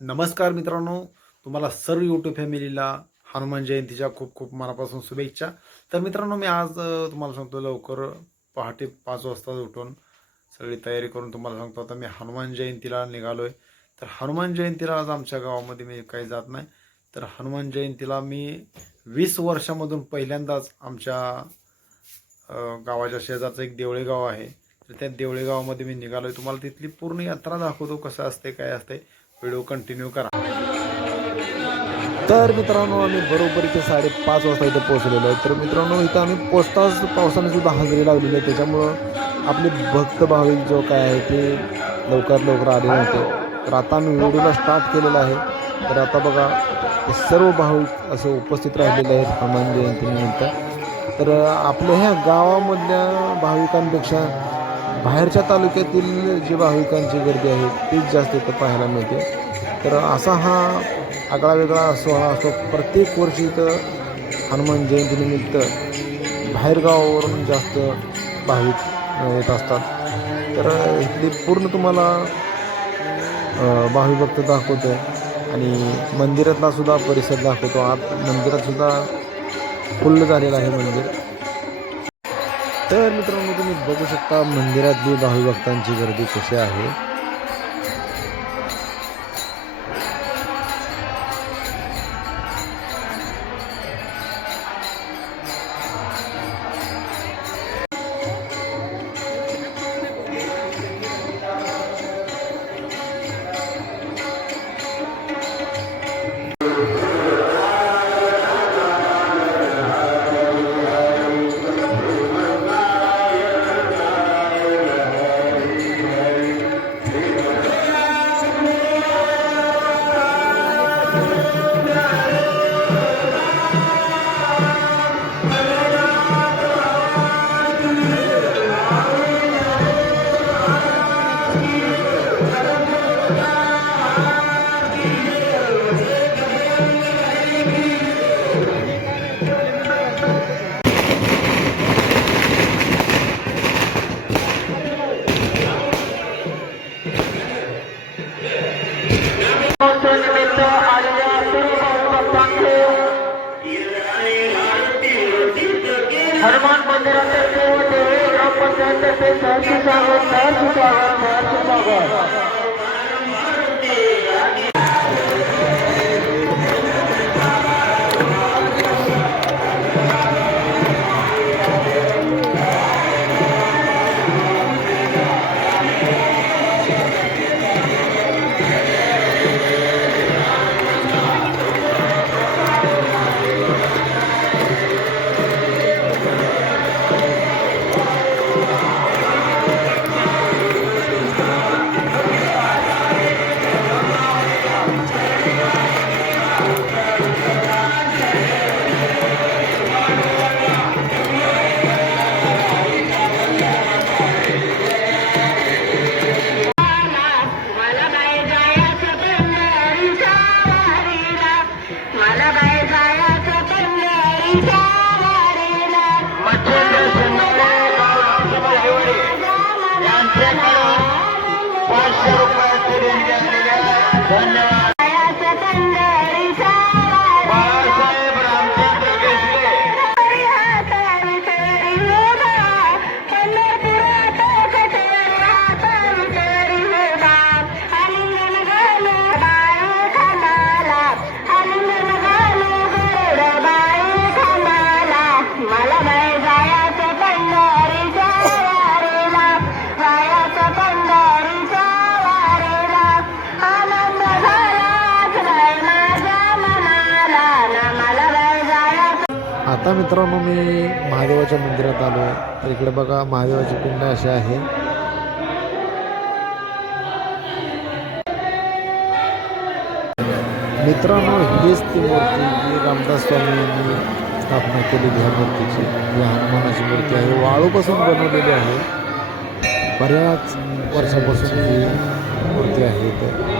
नमस्कार मित्रांनो, तुम्हाला सर्व यूट्यूब फॅमिलीला हनुमान जयंतीच्या खूप खूप मनापासून शुभेच्छा. तर मित्रांनो, मी आज तुम्हाला सांगतो लवकर पहाटे 5 वाजता उठून सगळी तयारी करून तुम्हाला सांगतो आता मी हनुमान जयंतीला निघालोय. तर हनुमान जयंतीला आज आमच्या गावामध्ये मी काही जात नाही. तर हनुमान जयंतीला मी 20 वर्षामधून पहिल्यांदाच आमच्या गावाच्या शेजारचं एक देवळे गाव आहे. तर त्या देवळे गावामध्ये मी निघालोय. तुम्हाला तिथली पूर्ण यात्रा दाखवतो, कसं असते काय असते. व्हिडिओ कंटिन्यू करा. तर मित्रांनो, आम्ही बरोबर इथे 5:30 वाजता इथे पोहोचलेलो आहे. तर मित्रांनो, इथं आम्ही पोचताच पावसाने सुद्धा हजेरी लावलेली आहे. त्याच्यामुळं आपले भक्त भाविक जो काय आहे ते लवकर आले नव्हते. तर आता आम्ही व्हिडिओला स्टार्ट केलेला आहे. तर आता बघा, हे सर्व भाविक असे उपस्थित राहिलेले आहेत हनुमान जयंतीनिमित्त. तर आपल्या ह्या गावामधल्या भाविकांपेक्षा बाहेरच्या तालुक्यातील जे भाविकांची गर्दी आहे तीच जास्त इथं पाहायला मिळते. तर असा हा आगळा वेगळा सोहळा असतो. प्रत्येक वर्षी इथं हनुमान जयंतीनिमित्त बाहेरगावावरून जास्त भाविक येत असतात. तर इथली पूर्ण तुम्हाला भाविक भक्त दाखवतो आहे आणि मंदिरातला सुद्धा परिसर दाखवतो. आत मंदिरात सुद्धा फुल्ल झालेलं आहे मंदिर. तर मित्रांनो, तुम्ही बघू शकता मंदिरातली भाविक भक्तांची गर्दी कशी आहे. हनुमान मंदिरातर्फे व देवळी ग्रामपंचायतर्फे सहर्ष स्वागत. आता मित्रांनो, मी महादेवाच्या मंदिरात आलो आहे. तर इकडे बघा, महादेवाची पिंड अशी आहे. मित्रांनो, हीच ती मूर्ती जी रामदास स्वामी यांनी स्थापना केलेली ह्या मूर्तीची. ही हनुमानाची मूर्ती आहे, वाळूपासून बनवलेली आहे. बऱ्याच वर्षापासून ही मूर्ती आहे. तर